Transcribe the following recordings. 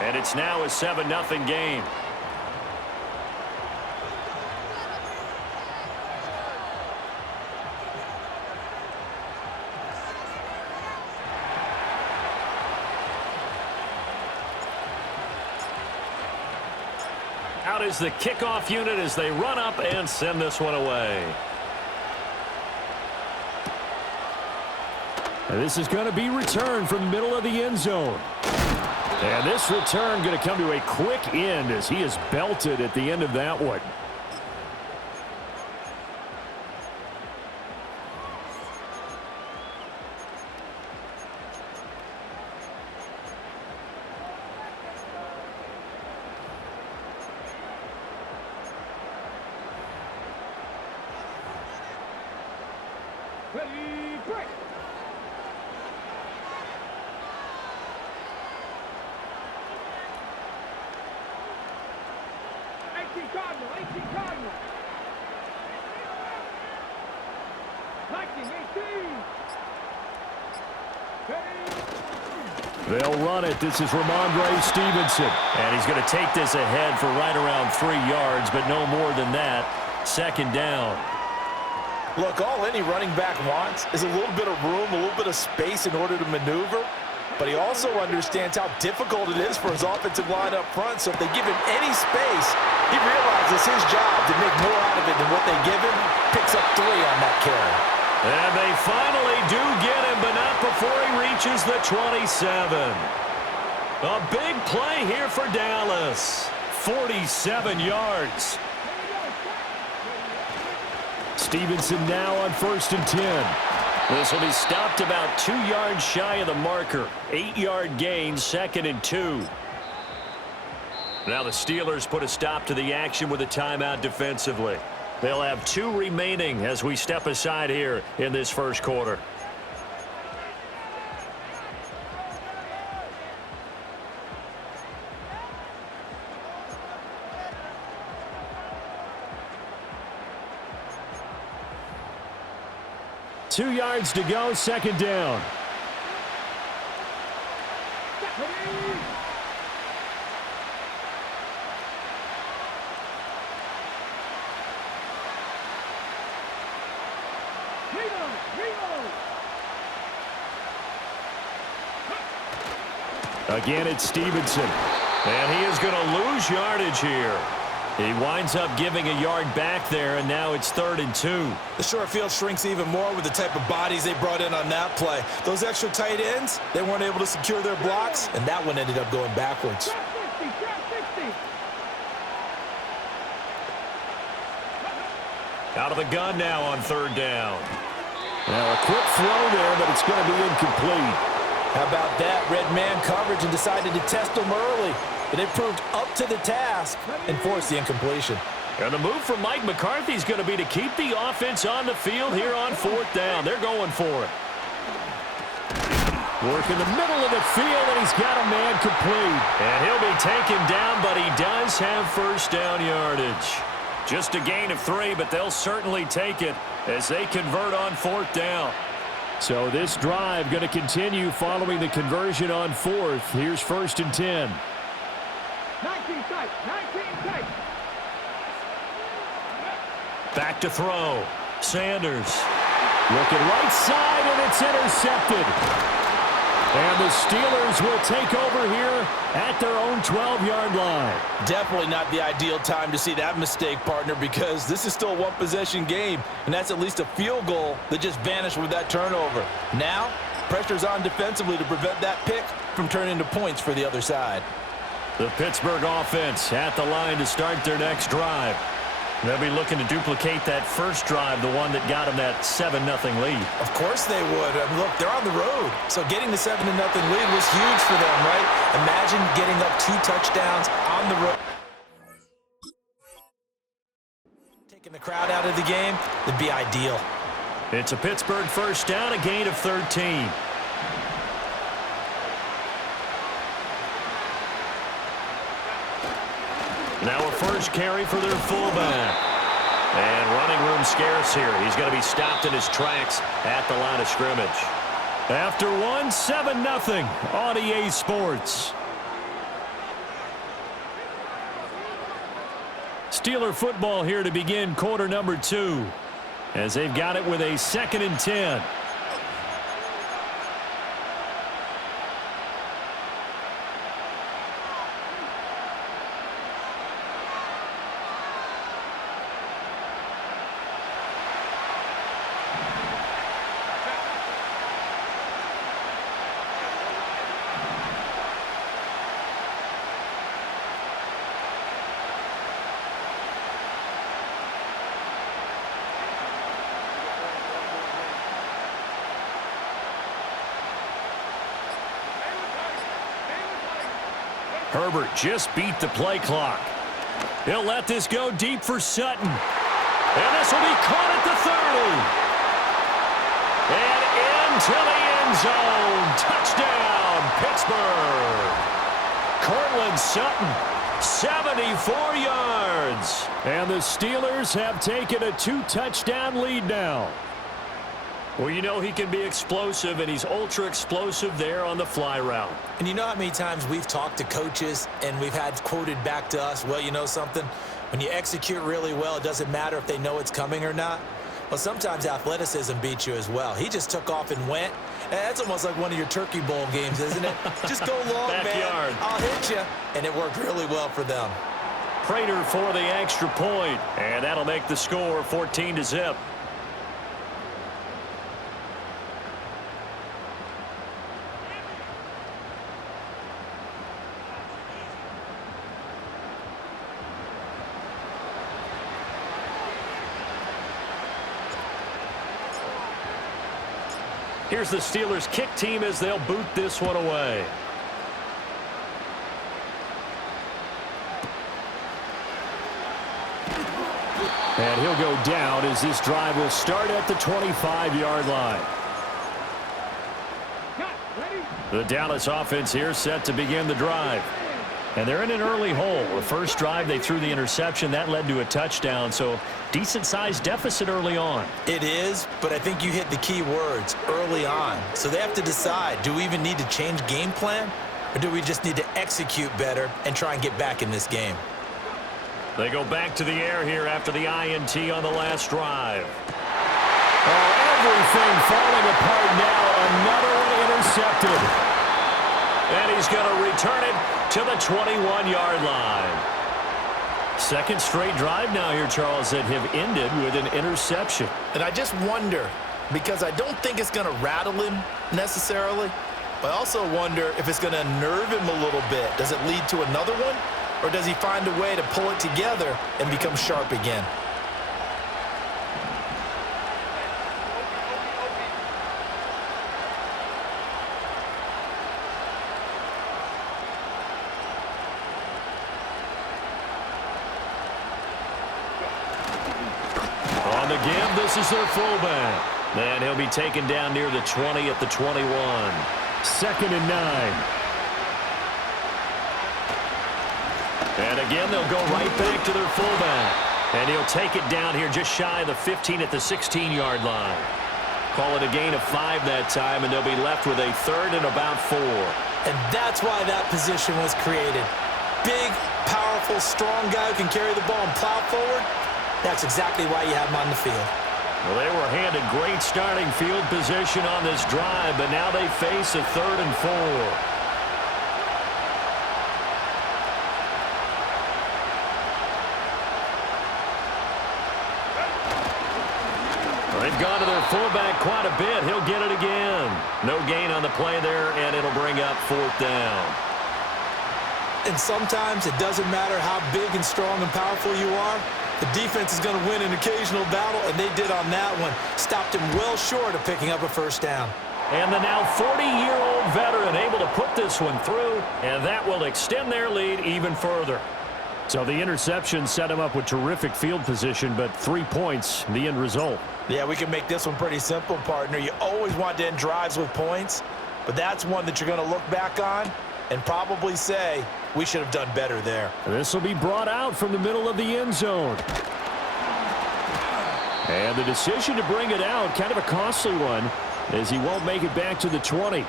And it's now a 7-0 game. Out is the kickoff unit as they run up and send this one away. And this is going to be returned from the middle of the end zone. And this return going to come to a quick end as he is belted at the end of that one. Ready, break. Cardinal, 18 Cardinal. 19, 18. They'll run it. This is Ramondre Stevenson. And he's going to take this ahead for right around 3 yards, but no more than that. Second down. Look, all any running back wants is a little bit of room, a little bit of space in order to maneuver. But he also understands how difficult it is for his offensive line up front. So if they give him any space, he realizes his job to make more out of it than what they give him. Picks up 3 on that carry. And they finally do get him, but not before he reaches the 27. A big play here for Dallas. 47 yards. Stevenson now on 1st and 10. This will be stopped about 2 yards shy of the marker. 8-yard gain, 2nd and 2. Now the Steelers put a stop to the action with a timeout defensively. They'll have 2 remaining as we step aside here in this first quarter. Two yards to go, second down. Again, it's Stevenson. And he is going to lose yardage here. He winds up giving a yard back there, and now it's 3rd and 2. The short field shrinks even more with the type of bodies they brought in on that play. Those extra tight ends, they weren't able to secure their blocks, and that one ended up going backwards. Out of the gun now on 3rd down. Now a quick throw there, but it's going to be incomplete. How about that? Red man coverage and decided to test them early. But they proved up to the task and forced the incompletion. And the move from Mike McCarthy is going to be to keep the offense on the field here on 4th down. They're going for it. Work in the middle of the field, and he's got a man complete. And he'll be taken down, but he does have 1st down yardage. Just a gain of 3, but they'll certainly take it as they convert on 4th down. So this drive going to continue following the conversion on 4th. Here's 1st and 10. 19 tight, 19 tight. Back to throw. Sanders. Looking right side, and it's intercepted. And the Steelers will take over here at their own 12-yard line. Definitely not the ideal time to see that mistake, partner, because this is still a one-possession game, and that's at least a field goal that just vanished with that turnover. Now, pressure's on defensively to prevent that pick from turning into points for the other side. The Pittsburgh offense at the line to start their next drive. They'll be looking to duplicate that first drive, the one that got them that 7-0 lead. Of course they would. Look, they're on the road. So getting the 7-0 lead was huge for them, right? Imagine getting up 2 touchdowns on the road. Taking the crowd out of the game would be ideal. It's a Pittsburgh 1st down, a gain of 13. Now a first carry for their fullback. And running room scarce here. He's going to be stopped in his tracks at the line of scrimmage. After one, 7-0 on EA Sports. Steeler football here to begin quarter number 2, as they've got it with a 2nd and 10. Herbert just beat the play clock. He'll let this go deep for Sutton. And this will be caught at the 30. And into the end zone. Touchdown, Pittsburgh. Cortland Sutton, 74 yards. And the Steelers have taken a 2-touchdown lead now. Well, you know he can be explosive, and he's ultra-explosive there on the fly route. And you know how many times we've talked to coaches and we've had quoted back to us, well, you know something? When you execute really well, it doesn't matter if they know it's coming or not. Well, sometimes athleticism beats you as well. He just took off and went. And that's almost like one of your Turkey Bowl games, isn't it? Just go long, Backyard. man. I'll hit you. And it worked really well for them. Prater for the extra point, and that'll make the score 14-0. Here's the Steelers kick team as they'll boot this one away. And he'll go down as this drive will start at the 25-yard line. The Dallas offense here set to begin the drive. And they're in an early hole. The first drive, they threw the interception. That led to a touchdown, so decent-sized deficit early on. It is, but I think you hit the key words, early on. So they have to decide, do we even need to change game plan, or do we just need to execute better and try and get back in this game? They go back to the air here after the INT on the last drive. Oh, everything falling apart now. Another one intercepted. And he's going to return it to the 21-yard line. Second straight drive now here, Charles, that have ended with an interception. And I just wonder, because I don't think it's going to rattle him necessarily, but I also wonder if it's going to unnerve him a little bit. Does it lead to another one, or does he find a way to pull it together and become sharp again? This is their fullback. And he'll be taken down near the 20 at the 21. 2nd and 9. And again, they'll go right back to their fullback. And he'll take it down here just shy of the 15 at the 16-yard line. Call it a gain of 5 that time, and they'll be left with a 3rd and about 4. And that's why that position was created. Big, powerful, strong guy who can carry the ball and plow forward. That's exactly why you have him on the field. Well, they were handed great starting field position on this drive, but now they face a 3rd and 4. Well, they've gone to their fullback quite a bit. He'll get it again. No gain on the play there, and it'll bring up 4th down. And sometimes it doesn't matter how big and strong and powerful you are. The defense is going to win an occasional battle, and they did on that one. Stopped him well short of picking up a 1st down. And the now 40-year-old veteran able to put this one through, and that will extend their lead even further. So the interception set him up with terrific field position, but 3 points, the end result. Yeah, we can make this one pretty simple, partner. You always want to end drives with points, but that's one that you're going to look back on and probably say, we should have done better there. This will be brought out from the middle of the end zone. And the decision to bring it out, kind of a costly one, as he won't make it back to the 20.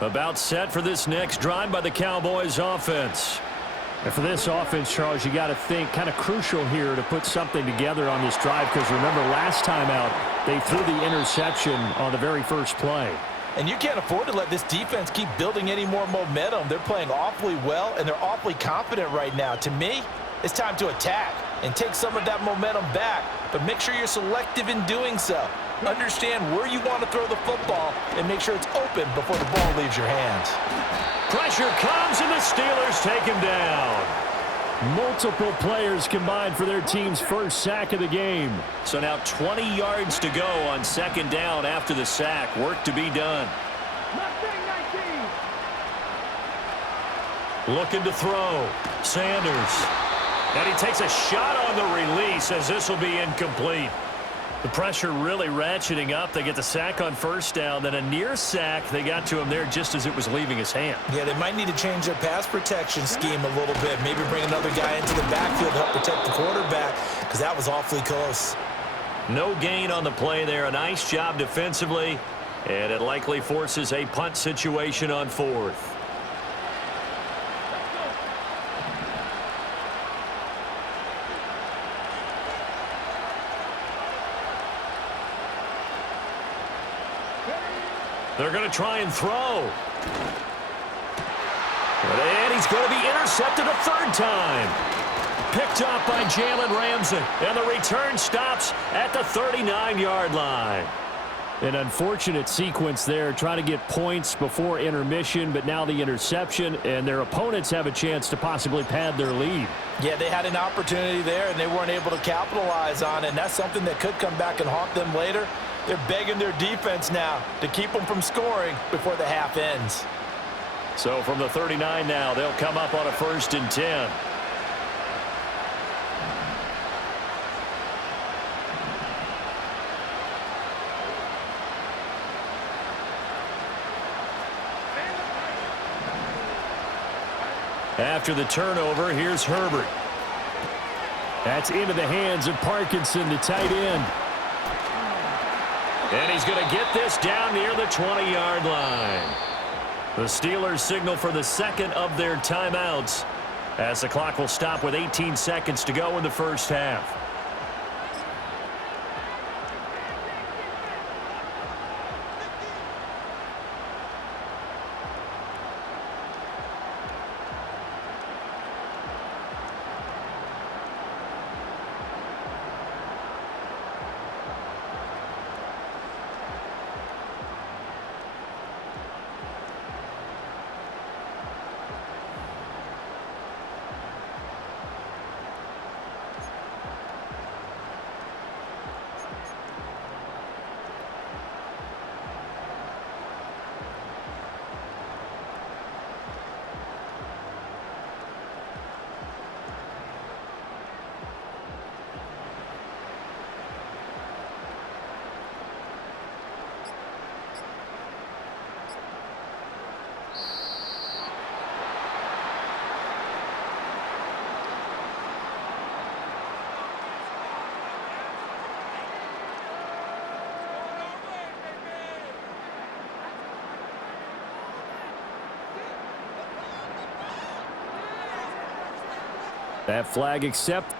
About set for this next drive by the Cowboys offense. And for this offense, Charles, you got to think kind of crucial here to put something together on this drive, because remember last time out they threw the interception on the very first play. And you can't afford to let this defense keep building any more momentum. They're playing awfully well, and they're awfully confident right now. To me, it's time to attack and take some of that momentum back, but make sure you're selective in doing so. Understand where you want to throw the football and make sure it's open before the ball leaves your hands. Pressure comes, and the Steelers take him down. Multiple players combined for their team's first sack of the game. So now 20 yards to go on second down after the sack. Work to be done. Mustang 19. Looking to throw. Sanders. And he takes a shot on the release as this will be incomplete. The pressure really ratcheting up. They get the sack on first down, then a near sack. They got to him there just as it was leaving his hand. Yeah, they might need to change their pass protection scheme a little bit. Maybe bring another guy into the backfield to help protect the quarterback, because that was awfully close. No gain on the play there. A nice job defensively, and it likely forces a punt situation on fourth. They're going to try and throw. And he's going to be intercepted a third time. Picked up by Jalen Ramsey. And the return stops at the 39-yard line. An unfortunate sequence there, trying to get points before intermission, but now the interception, and their opponents have a chance to possibly pad their lead. Yeah, they had an opportunity there, and they weren't able to capitalize on it, and that's something that could come back and haunt them later. They're begging their defense now to keep them from scoring before the half ends. So from the 39 now, they'll come up on a 1st and 10. After the turnover, here's Herbert. That's into the hands of Parkinson, the tight end. And he's going to get this down near the 20-yard line. The Steelers signal for the second of their timeouts, as the clock will stop with 18 seconds to go in the first half. That flag accepted.